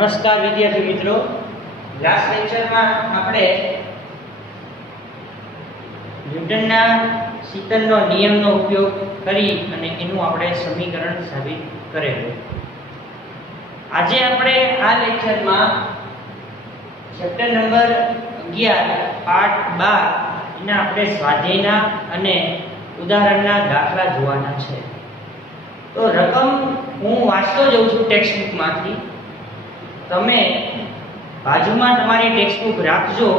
નમસ્કાર વિદ્યાર્થી મિત્રો, લાસ્ટ લેક્ચરમાં આપણે ન્યૂટનના શીતલનો નિયમનો ઉપયોગ કરી અને એનું આપણે સમીકરણ સાબિત કરેલું. આજે આપણે આ લેક્ચરમાં ચેપ્ટર નંબર 11 પાર્ટ 12 એના આપણે સ્વાધ્યાયના અને ઉદાહરણના દાખલા જોવાના છે. તો રકમ હું વાંચતો જઉં છું ટેક્સ્ટ બુકમાંથી. તમે બાજુમાં તમારી ટેક્સ્ટ બુક રાખજો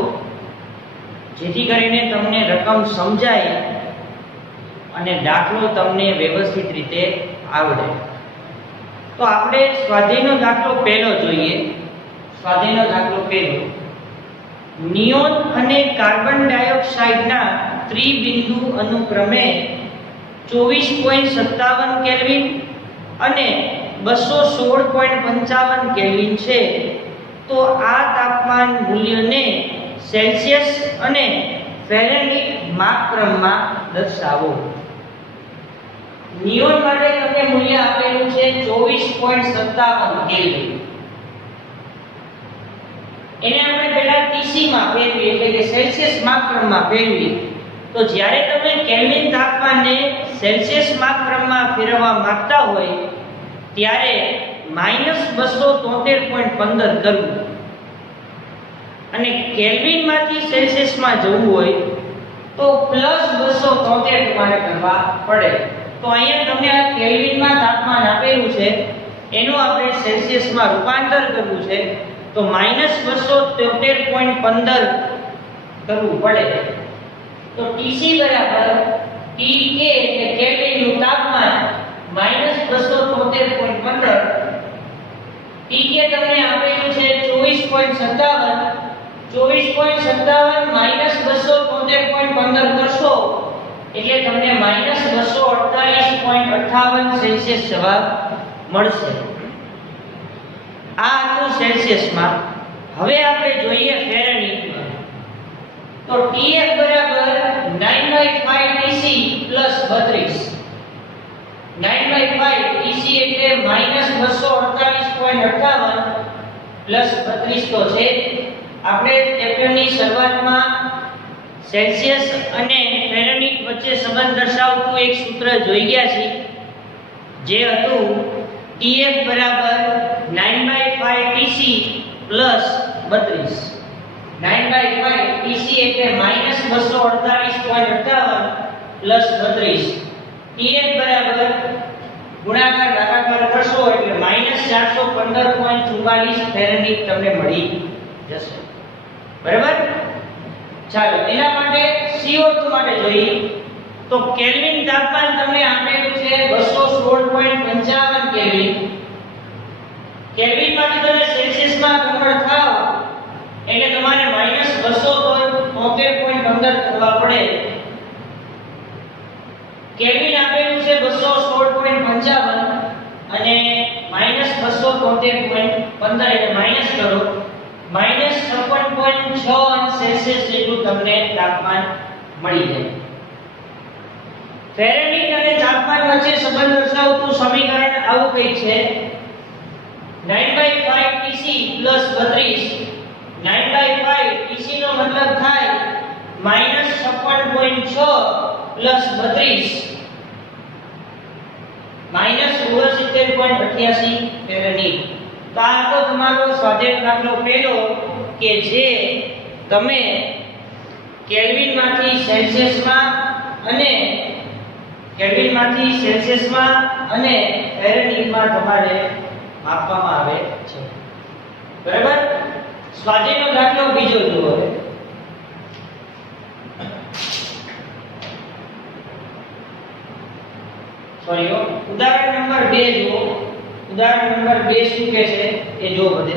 જેથી કરીને તમને રકમ સમજાય અને દાખલો તમને વ્યવસ્થિત રીતે આવડે. તો આપણે સ્વાધ્યાયનો દાખલો પહેલો જોઈએ. સ્વાધ્યાયનો દાખલો પહેલો, નિયોન અને કાર્બન ડાયોક્સાઇડના ત્રિબિંદુ અનુક્રમે 24.57 કેલ્વિન અને 216.55 કેલ્વિન છે. તો આ તાપમાન મૂલ્યને સેલ્સિયસ અને ફેરનહીટ માપક્રમમાં દર્શાવો. નિયોન માટે તમને મૂલ્ય આપેલું છે 24.57 કેલ્વિન. એને આપણે પહેલા ટીસી માં ફેરવી એટલે કે સેલ્સિયસ માપક્રમમાં ફેરવી. તો જ્યારે તમે કેલ્વિન તાપમાનને સેલ્સિયસ માપક્રમમાં ફેરવવા માંગતા હોય ત્યારે -273.15 કરવું અને કેલ્વિન માંથી સેલ્સિયસ માં જવું હોય તો +273 તમારે કરવા પડે. તો અહીંયા તમને આ કેલ્વિન માં તાપમાન આપેલું છે એનું આપણે સેલ્સિયસ માં રૂપાંતર કરવું છે તો -273.15 કરવું પડે. તો TC બરાબર TK એટલે કેલ્વિન નું તાપમાન -273.15. TK તમને આપેલું છે 24.57. 24.57 -273.15 કરશો એટલે તમને -248.58 સેલ્સિયસ જવાબ મળશે. આ હતું સેલ્સિયસમાં. હવે આપણે જોઈએ ફેરનહીટમાં. તો TF બરાબર 9/5 TC +32. 9/5 TC એટલે -248.58 +32 તો છે. આપણે ચેપ્ટરની શરૂઆતમાં સેલ્સિયસ અને ફેરનહીટ વચ્ચે સંબંધ દર્શાવતું એક સૂત્ર જોઈ ગયા છે જે હતું TF બરાબર 9/5 TC +32. 9/5 TC એટલે -248.58 +32. TF બરાબર ગુણાકાર ભાગાકાર કરશો એટલે -415.44 ફેરનહીટ તમને મળી જશે. બરાબર? ચાલો એના માટે CO2 માટે જોઈએ. તો કેલ્વિન તાપમાન તમને આપેલું છે 216.55 કેલ્વિન. કેલ્વિન માંથી તમે સેલ્સિયસ માં કન્વર્ટ થાઓ એટલે તમારે -273.15 કરવા પડે. કેલ્વિન આપેલું છે 216.55 અને -273.15 એટલે માઈનસ કરો -56.6 સેલ્સિયસ જેટલું તમને તાપમાન મળી જાય. ફેરનહીટ અને તાપમાન વચ્ચે સંબંધ દર્શાવતું સમીકરણ આવું કંઈક છે. 9/5 TC +32. 9/5 TC નો મતલબ થાય -56.6 +32 -69.88 ફેરનહીટ. તો આ તો તમારો સ્વાધ્યાય દાખલો પહેલો કે જે તમે કેલ્વિન માંથી સેલ્સિયસમાં અને ફેરનહીટમાં તમારે માપવામાં આવે છે. બરાબર? સ્વાધ્યાયનો દાખલો બીજો જુઓ. ઉદાહરણ નંબર 2 જુઓ. ઉદાહરણ નંબર 2 શું કહે છે એ જો બધે.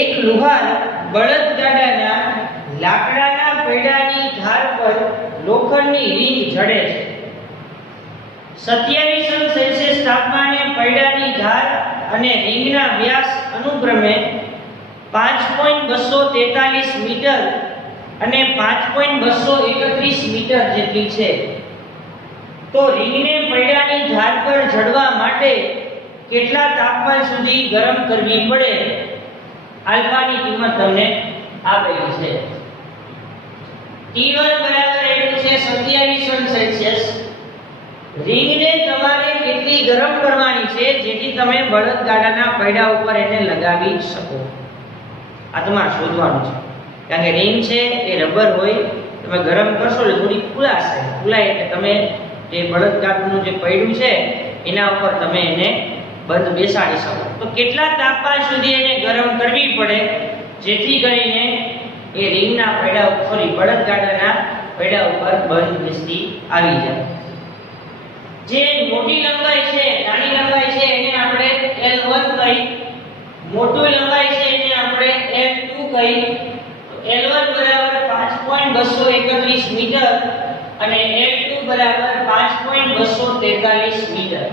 એક લુહાર બળદગાડાના લાકડાના પૈડાની ધાર પર લોખંડની રિંગ જડે છે. 27 સેલ્સિયસ તાપમાને પૈડાની ધાર અને રિંગના વ્યાસ અનુક્રમે 5.243 મીટર અને 5.231 મીટર જેટલી છે. તો રિંગને પૈડાની ધાર પર જડવા માટે કેટલા તાપમાન સુધી ગરમ કરવી પડે? આલ્ફાની કિંમત તમને આપેલી છે. T1 બરાબર એટલું છે 27 સેલ્સિયસ. રિંગને તમારે કેટલી ગરમ કરવાની છે જેથી તમે બળદગાડાના પૈડા ઉપર એને લગાવી શકો? આ તમારે શોધવાનું છે. કારણ કે રિંગ છે એ રબર હોય, તમે ગરમ કરશો એટલે થોડી ફૂલાશે. ફૂલાય એટલે તમે જે બળદગાડાનું જે પૈડું છે એના ઉપર તમે એને બંધ બેસાડી શકો. તો કેટલા તાપમાન સુધી એને ગરમ કરવી પડે જેથી કરીને એ રિંગના પૈડા ઉપર, સોરી, બળદગાડાના પૈડા ઉપર બંધ બેસતી આવી જાય? જે મોટી લંબાઈ છે, નાની લંબાઈ છે એને આપણે L1 કહી, મોટી લંબાઈ છે એને આપણે L2 કહી. L1 બરાબર 5.231 મીટર અને L2 બરાબર 5.243 મીટર.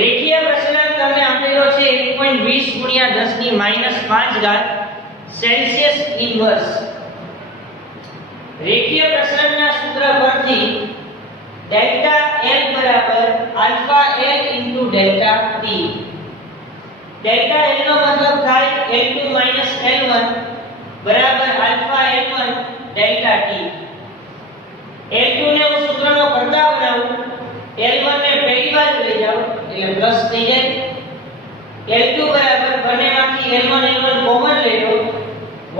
રેખીય પ્રસરણ તમને આપેલો છે 1.20 × 10⁻⁵ સેલ્સિયસ ઇન્વર્સ. રેખીય પ્રસરણના સૂત્ર પરથી ડેલ્ટા L બરાબર alpha L into delta T. Delta L નો મતલબ થાય L2 L1 બરાબર alpha L1 delta T. L2 ને હું સૂત્રનો કરતા બનાવું, L1 ને પહેલી બાજુ લઈ જાઓ એટલે પ્લસ થઈ જાય. L2 બરાબર બંનેમાંથી L1 કોમન લઈ લો,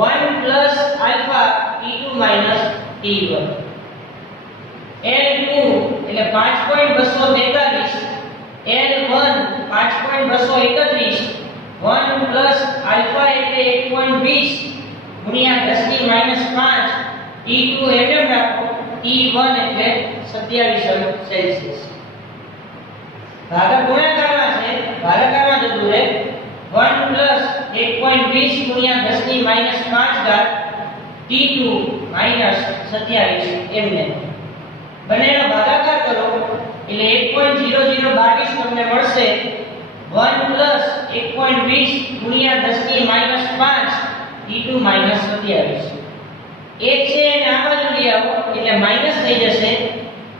1 plus alpha T2 minus T1. L2 એટલે 5.243, L1 5.231, 1 પ્લસ આલ્ફા એટલે 1.20 ગુણ્યા 10⁻⁵, T2 એટલે રાખો, T1 એટલે 27 સેલ્સિયસ. ભાગા ગુણાકારમાં છે, ભાગાકારમાં જતું રહે 1 પ્લસ 1.20 ગુણ્યા 10⁻⁵, T2 માઈનસ 27 એમને બંનેનો ભાગાકાર કરો એટલે 1.0022 તમને મળશે. 1 પ્લસ 1.20 ગુણ્યા 10⁻⁵, T2 માઈનસ 27. એક છે એને આ બાજુ લઈ આવો એટલે માઈનસ થઈ જશે.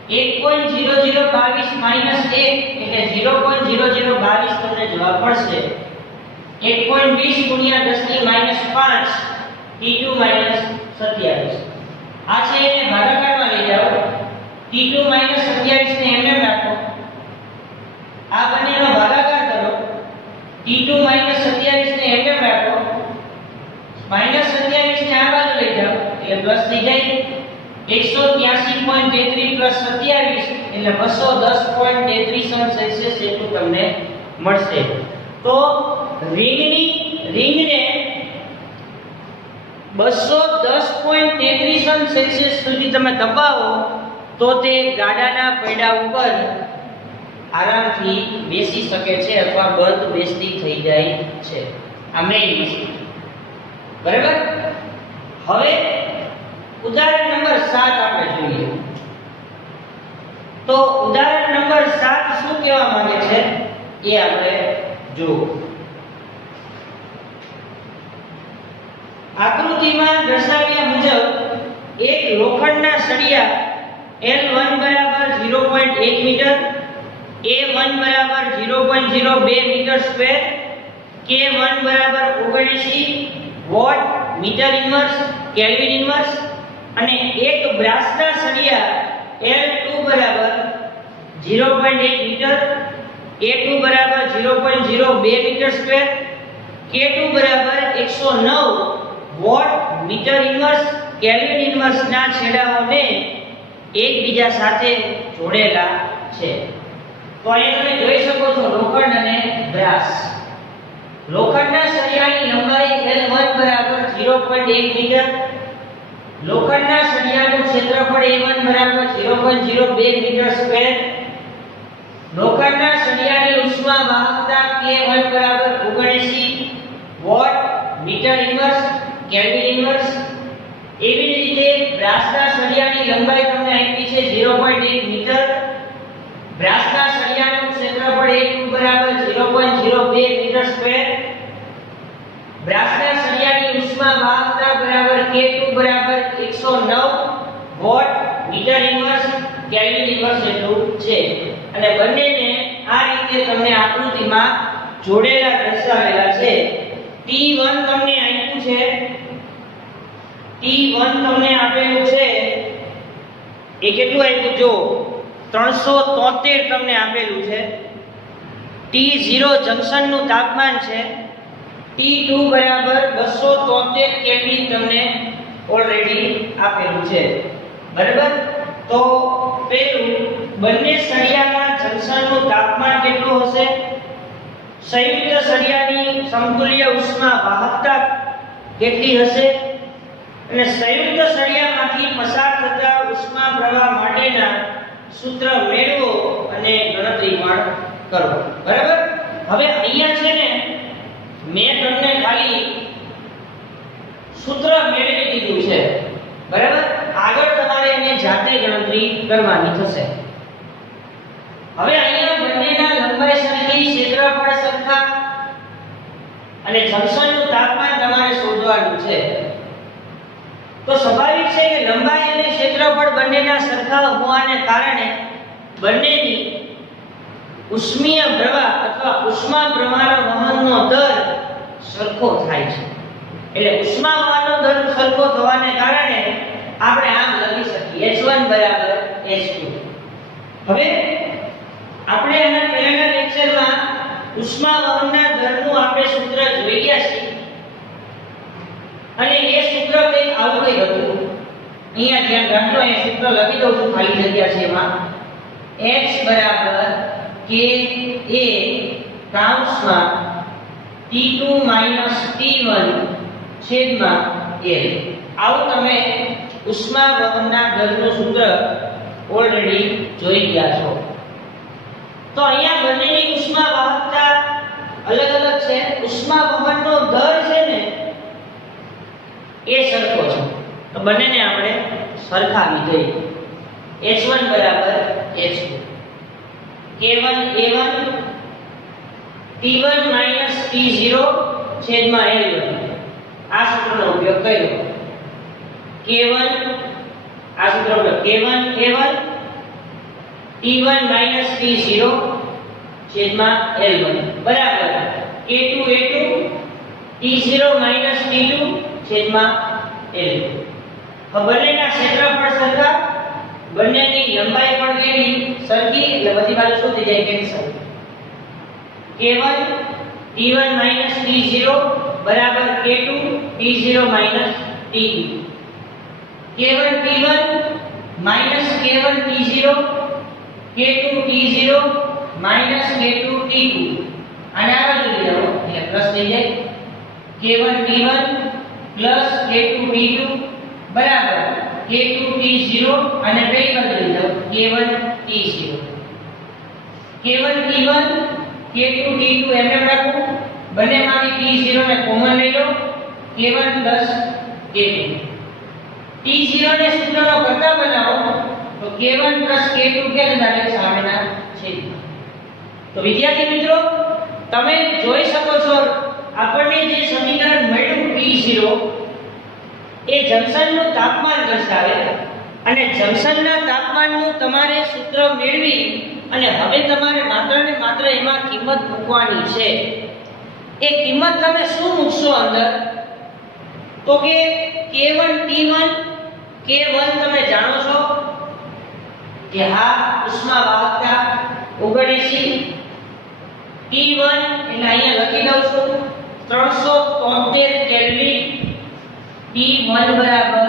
1.0022 માઈનસ 1 એટલે 0.0022 તમને જવાબ મળશે. 1.20 ગુણ્યા 10⁻⁵, T2 માઈનસ 27. આ છે એને ભાગાકારમાં લઈ જાઓ, T2 માઈનસ 27 ને એમને રાખો. આ બંનેનો ભાગાકાર કરો, T2 માઈનસ 27 ને એમને રાખો, માઈનસ 27 ને આ બાજુ લઈ જાઓ એટલે પ્લસ થઈ જાય. 183.33 પ્લસ 27 એટલે 210.33 સેલ્સિયસ જેટલું તમને મળશે. તો રિંગને 210.33 સેલ્સિયસ સુધી તમે તપાવો તો તે ગાડાના પૈડા ઉપર આરામથી બેસી શકે છે અથવા બંધ બેસતી થઈ જાય છે. આ મેઇન વસ્તુ, બરાબર. હવે ઉદાહરણ નંબર 7 આપણે જોઈએ. તો ઉદાહરણ નંબર 7 શું કહેવા માંગે છે એ આપણે જુઓ. આકૃતિમાં દર્શાવ્યા મુજબ એક લોખંડના સળિયા L1 બરાબર 0.1 મીટર, A1 બરાબર 0.02 મીટર સ્ક્વેર, K1 બરાબર 79 watt meter inverse kelvin inverse અને એક બ્રાસના સળિયા L2 બરાબર 0.1 મીટર, A2 બરાબર 0.02 મીટર સ્ક્વેર, K2 બરાબર 109 watt meter inverse kelvin inverse ના છેડાઓને એકબીજા સાથે જોડેલા છે. તો અહીંયા તમે જોઈ શકો છો લોખંડ અને બ્રાસ. લોખંડના સળિયાની લંબાઈ L1 બરાબર 0.1 મીટર, લોખંડના સળિયાનું ક્ષેત્રફળ A1 બરાબર 0.02 મીટર સ્ક્વેર, લોખંડના સળિયાની ઉષ્મા વાહકતા K1 બરાબર 79 watt meter inverse kelvin inverse. એવી જ રીતે બ્રાસના સળિયાની લંબાઈ તમને આપી છે 0.1 મીટર, બ્રાસના સળિયાનું ક્ષેત્રફળ A2 બરાબર 0.02 મીટર સ્ક્વેર, બ્રાસના સળિયાની ઉષ્મા વાહકતા બરાબર K2 રીતે તમને આકૃતિમાં જોડેલા દર્શાવેલા છે. T1 તમને આપ્યું છે, T1 તમને આપેલું છે, એ કેટલું આપ્યું જો 373 તમને આપેલું છે. T0 જંક્શનનું તાપમાન છે, T2 બરાબર 273 કેલ્વિન તમને ઓલરેડી આપેલું છે. બરાબર? તો પેલું બંને સળિયાના જંક્શનનું તાપમાન કેટલું હશે? સંયુક્ત સળિયાની સમતુલ્ય ઉષ્મા વાહકતા કેટલી હશે? અને સંયુક્ત સળિયામાંથી પસાર થતા ઉષ્મા પ્રવાહ માટેના સૂત્ર મેળવો અને ગણતરી પણ કરો. બરાબર? હવે અહીંયા છે ને મેં તમને ખાલી સૂત્ર મેળવી દીધું છે. બરાબર? આગળ તમારે એને જાતે ગણતરી કરવાની થશે. હવે અહીંયા બંનેના લંબાઈ સરખી, ક્ષેત્રફળ સરખા અને જંક્શનનું તાપમાન તમારે શોધવાનું છે. તો સ્વાભાવિક છે કે લંબાઈ અને ક્ષેત્રફળ બંનેના સરખા હોવાને કારણે બંનેની ઉષ્મીય પ્રવાહ અથવા ઉષ્મા પ્રવાહના વહનનો દર સરખો થાય છે. એટલે ઉષ્મા વહનનો દર સરખો થવાને કારણે આપણે આમ લખી શકીએ H1 બરાબર H2. હવે આપણે આના પહેલાના લેક્ચરમાં ઉષ્મા વહનના દરનું આપણે સૂત્ર જોઈ ગયા છે અને એ સૂત્ર કંઈક આવું કંઈક હતું. અહીંયા ધ્યાન રાખજો, એ સૂત્ર લખી દઉં છું ખાલી જગ્યા છે એમાં. H બરાબર K A કૌંસમાં T2 T1 છેદમાં L. આવું તમે ઉષ્મા વહનના દરનું સૂત્ર ઓલરેડી જોઈ ગયા છો. તો અહીંયા બંનેની ઉષ્મા વાહકતા અલગ અલગ છે. ઉષ્મા વહનનો દર છે ને એ સરખો છે. તો બંનેને આપણે સરખાવી દઈએ. H1 બરાબર H2, K1 A1 T1 T0 છેદમાં L1. આ સૂત્રનો ઉપયોગ કર્યો. K1 આ સૂત્રનો K1 A1 T1 T0 છેદમાં L1 બરાબર K2 A2 T0 T2 છેદમાં L2. બંનેના ક્ષેત્રફળ સરખા, બંનેની લંબાઈ પણ કેવી સરખી, એટલે બધી બાજુ શું થઈ જાય કેન્સલ. K1 T1 T0 બરાબર K2 T0 T2. K1 T1 K1 T0 K2 T0 K2 T2. આને આ બાજુ લઈ જાઓ એટલે પ્લસ થઈ જાય. K1 T1 K2 T2 બરાબર K2 T0 અને પેલી બાજુ લઈ જાઓ K1 T0. K1 T1 K2 T2 એમ રાખો, બંનેમાંથી T0 ને કોમન લઈ લો, K1 K2. T0 ને સૂત્રનો કરતા બનાવો તો K1 K2 કે ડાયરેક્ટ સામેના છેદમાં. તો વિદ્યાર્થી મિત્રો તમે જોઈ શકો છો આપણને જે સમીકરણ મળ્યું T0 એ જંક્શનનું તાપમાન દર્શાવે અને જંક્શનના તાપમાનનું તમારે સૂત્ર મેળવી અને હવે તમારે માત્ર ને માત્ર એમાં કિંમત મૂકવાની છે. એ કિંમત તમે શું મૂકશો અંદર? તો કે K1 T1 K1 તમે જાણો છો કે આ ઉષ્મા વાહકતા 79. T1 એટલે અહીંયા લખી દઉં છું 373 કેલ્વિન. T1 બરાબર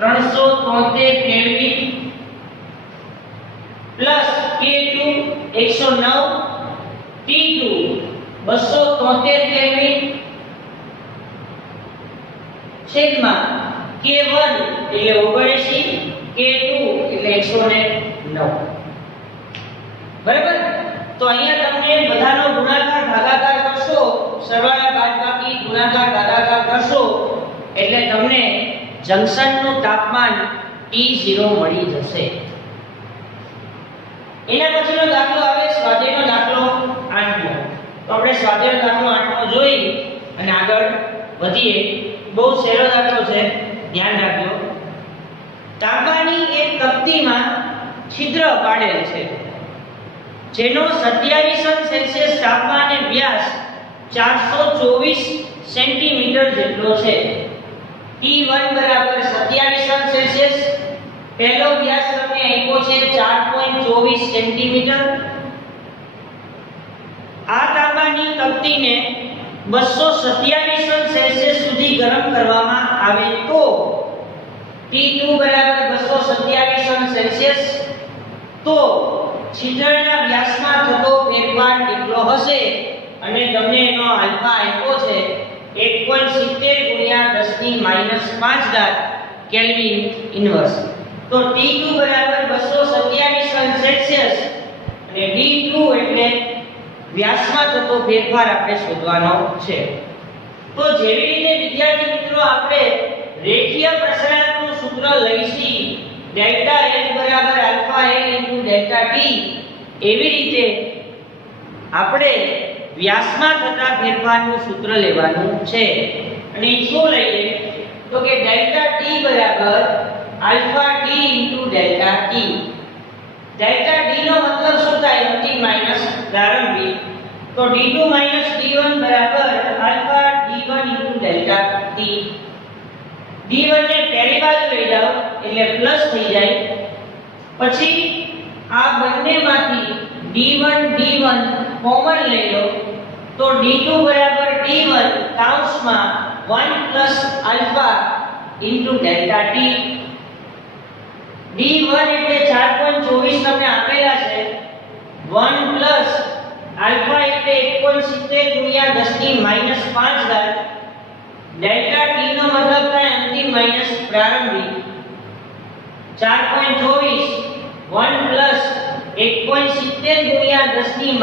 373 kelvin plus K2 109, T2 273 kelvin છેદમાં K1 એટલે 79, K2 એટલે 109. બરાબર? તો અહીંયા તમને બધાનો ગુણાકાર ભાગાકાર કરશો, સરવાળા બાદબાકી ગુણાકાર ભાગાકાર કરશો એટલે તમને જંક્શનનું તાપમાન T0 મળી જશે. એના પછીનો દાખલો આવે સ્વાધ્યાયનો દાખલો 8મો. તો આપણે સ્વાધ્યાયનો દાખલો 8મો જોઈ અને આગળ વધીએ. બહુ સહેલો દાખલો છે, ધ્યાન રાખજો. તાંબાની એક તપતીમાં છિદ્ર પાડેલ છે જેનો 27 સેલ્સિયસ તાપમાન અને વ્યાસ 424 સેન્ટીમીટર જેટલો છે. T1 બરાબર 27 સેલ્સિયસ, પહેલો વ્યાસ તમને આપ્યો છે 4.24 સેન્ટીમીટર. આ તાંબાની તપતીને 227 સેલ્સિયસ સુધી ગરમ કરવામાં આવે તો T2 બરાબર 227 સેલ્સિયસ, તો છિદ્રના વ્યાસમાં થતો ફેરફાર કેટલો હશે? અને તમને એનો આલ્ફા આપ્યો છે 1.70 ગુણ્યા 10⁻⁵ કેલ્વિન ઇન્વર્સ. તો T2 બરાબર 227 સેલ્સિયસ અને D2 એટલે વ્યાસમાં થતો ફેરફાર આપણે શોધવાનો છે. તો જેવી રીતે વિદ્યાર્થી મિત્રો આપણે રેખીય પ્રસરણનું સૂત્ર લઈશી ડેલ્ટા L બરાબર alpha L into delta T, એવી રીતે આપણે વ્યાસમાં થતા ફેરફારનું સૂત્ર લેવાનું છે. અને શું લઈએ તો કે ડેલ્ટા T બરાબર alpha T into delta T. Delta T નો મતલબ શું થાય? અંતિમ માઈનસ પ્રારંભિક. તો D2 D1 બરાબર alpha D1 into delta T. D1 ને પહેલી બાજુ લઈ જાઓ એટલે પ્લસ થઈ જાય. પછી આ બંનેમાંથી D1 કોમન લઈ લો તો D2 બરાબર D1 કૌંસમાં 1 plus alpha into delta T. D1 એટલે 4.24 તમને આપેલા છે, 1 પ્લસ આલ્ફા એટલે 1.70 ગુણ્યા 10⁻⁵. ડેલ્ટા T નો મતલબ થાય અંતિમ માઈનસ પ્રારંભિક. 4.24 1 પ્લસ 1.70 ગુણ્યા 10⁻⁵,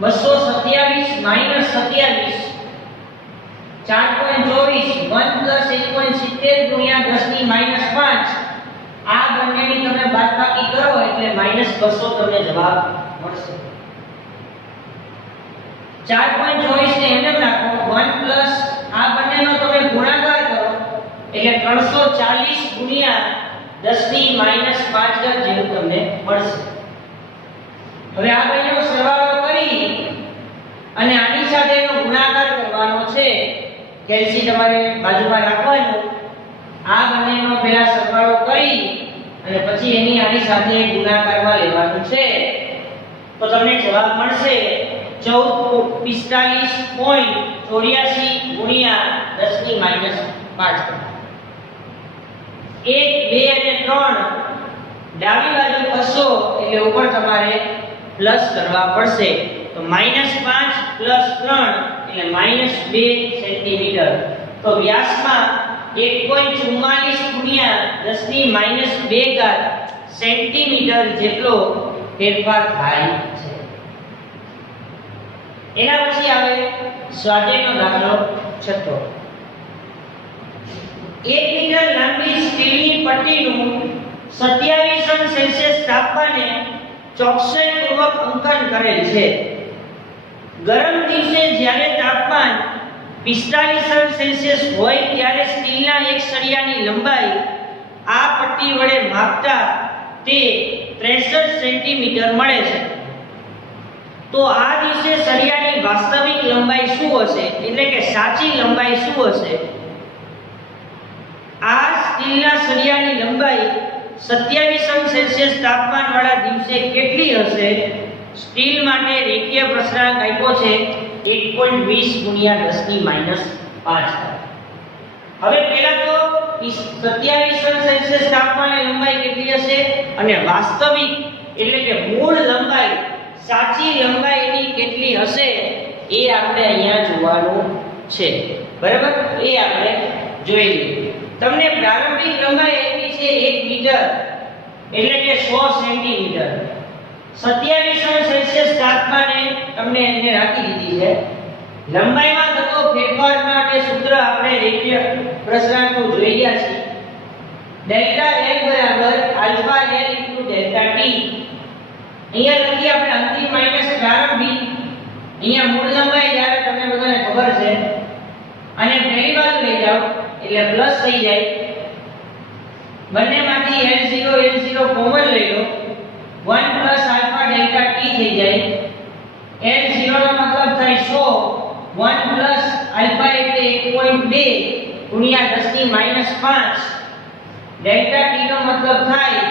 227 માઈનસ 27. 4.24 1 પ્લસ 1.70 ગુણ્યા 10⁻⁵, આ બંનેની તમે બાદબાકી કરો એટલે -200 તમને જવાબ મળશે. 4.24 ને એમને રાખો, 1 પ્લસ આ બંનેનો તમે ગુણાકાર કરો એટલે 340 ગુણ્યા 10⁻⁵ જેવું તમને મળશે. હવે આ બંનેનો સરવાળો કરી અને આની સાથે એનો ગુણાકાર કરવાનો છે. કેલ્સી તમારે બાજુમાં રાખવાનું. આ બંનેનો પહેલા સરવાળો કરી અને પછી એની આની સાથે ગુણાકારમાં લેવાનું છે. તો તમને જવાબ મળશે 1445.84 ગુણ્યા 10⁻⁵. 1 2 અને 3 ડાબી બાજુ કરશો એટલે ઉપર તમારે પ્લસ કરવા પડશે. તો -5 + 3 એટલે -2 સેન્ટીમીટર. તો વ્યાસમાં 1.44 ગુણ્યા 10⁻² સેન્ટીમીટર જેટલો ફેરફાર થાય છે. એના પછી આવે સ્વાધ્યાયનો દાખલો 6. 1 મીટર લાંબી સ્ટીલની પટ્ટીનું 27 સેલ્સિયસ તાપમાને ચોકસાઈપૂર્વક અંકન કરેલ છે. ગરમ દિવસે જ્યારે તાપમાન 45 સેલ્સિયસ હોય ત્યારે સ્ટીલના એક સળિયાની લંબાઈ આ પટ્ટી વડે માપતા તે 63 સેન્ટીમીટર મળે છે. તો આ દિવસે સળિયાની વાસ્તવિક લંબાઈ શું હશે, એટલે કે સાચી લંબાઈ શું હશે? આ સ્ટીલના સળિયાની લંબાઈ 27 સેલ્સિયસ તાપમાન વાળા દિવસે કેટલી હશે? સ્ટીલ માટે રેખીય પ્રસરણાંક આપ્યો છે 1.20 ગુણ્યા 10⁻⁵. હવે પહેલા તો 27 સેલ્સિયસ તાપમાને લંબાઈ કેટલી હશે અને વાસ્તવિક એટલે કે મૂળ લંબાઈ સાચી લંબાઈ એની કેટલી હશે એ આપણે અહીંયા જોવાનું છે. બરાબર? એ આપણે જોઈ લઈએ. તમને પ્રારંભિક લંબાઈ આપી છે 1 મીટર એટલે કે 100 સેન્ટીમીટર. 27 સેલ્સિયસ તાપમાને તમને એને રાખી દીધી છે. લંબાઈમાં થતો ફેરફાર માટે સૂત્ર આપણે રેખીય પ્રસરણનું જોઈ ગયા છે. ડેલ્ટા L બરાબર alpha L into delta T. અહીંયા લખી આપણે અંતિમ માઈનસ પ્રારંભિક. અહીંયા મૂળ લંબાઈ જ્યારે તમને બધાને ખબર છે અને પહેલી બાજુ લઈ જાઓ એટલે પ્લસ થઈ જાય. બંનેમાંથી L0 કોમન લઈ લો. 1 પ્લસ આલ્ફા થઈ જાય L0 નો મતલબ થાય 100 1 પ્લસ આલ્ફા એટલે 1.2 ગુણ્યા 10 ની માઈનસ 5 ડેલ્ટા t નો મતલબ થાય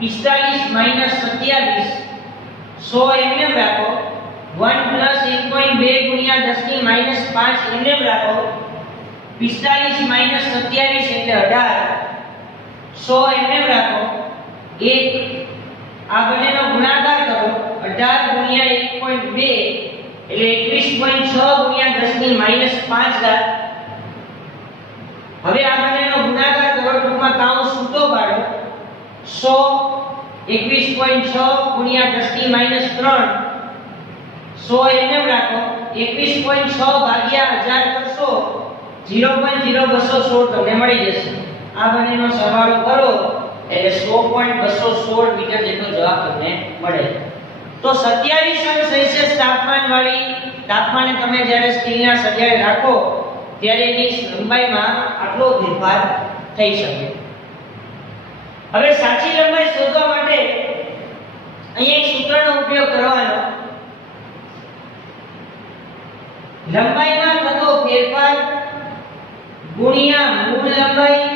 45 માઈનસ 27 100 એમને રાખો 1 પ્લસ 1.2 ગુણ્યા 10 ની માઈનસ 5 એમને રાખો 45 માઈનસ 27 એટલે 18 100 એમને રાખો 1 આ બંનેનો ગુણાકાર કરો 18 ગુણ્યા 1.2 એટલે 21.6 ગુણ્યા 10 ની માઈનસ 5 ઘાત હવે આ બંનેનો ગુણાકાર કરો ટૂંકમાં કાઉન્સ છૂટો પાડો 100 21.6 ગુણ્યા 10 ની માઈનસ 3 100 એમને રાખો 21.6 ભાગ્યા 1000 કરશો 0.0216 તમને મળી જશે આ બંનેનો સરવાળો કરો એટલે 100.216 મીટર જેટલો જવાબ તમને મળે તો 27°C તાપમાન વાળી તાપમાને તમે જ્યારે સ્ટીલના સળિયાને રાખો ત્યારે એની લંબાઈમાં આટલો ફેરફાર થઈ શકે હવે સાચી લંબાઈ શોધવા માટે અહીં એક સૂત્રનો ઉપયોગ કરવાનો લંબાઈમાં થતો ફેરફાર ગુણ્યા મૂળ લંબાઈ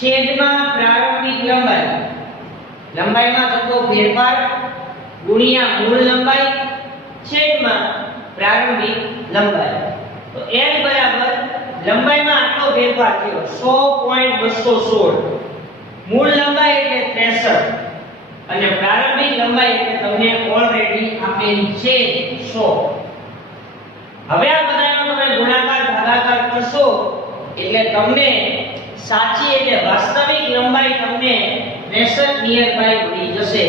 છેદમાં પ્રારંભિક લંબાઈ લંબાઈમાં થતો ફેરફાર ગુણ્યા મૂળ લંબાઈ છેદમાં પ્રારંભિક લંબાઈ તો L બરાબર લંબાઈમાં આટલો ફેરફાર થયો 100.216 મૂળ લંબાઈ એટલે 63 અને પ્રારંભિક લંબાઈ એટલે તમને ઓલરેડી આપેલી છે 100 હવે આ બધાનો તમે ગુણાકાર ભાગાકાર કરશો એટલે તમને સાચી એટલે વાસ્તવિક લંબાઈ તમને 63 નિયર બાય મળી જશે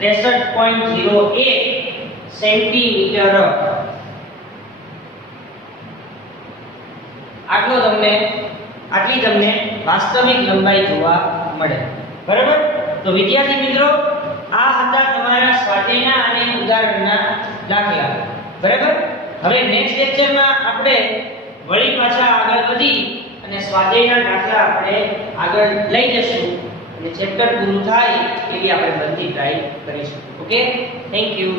63.01 સેન્ટીમીટર આટલી તમને વાસ્તવિક લંબાઈ જોવા મળે બરાબર તો વિદ્યાર્થી મિત્રો આ હતા તમારા સ્વાધ્યાયના અને ઉદાહરણના દાખલા બરાબર હવે નેક્સ્ટ લેક્ચરમાં આપણે વળી પાછા આગળ વધી અને સ્વાધ્યાયના દાખલા આપણે આગળ લઈ જશું અને ચેપ્ટર પૂરું થાય એવી આપણે બનતી ટ્રાય કરીશું ઓકે થેન્ક યુ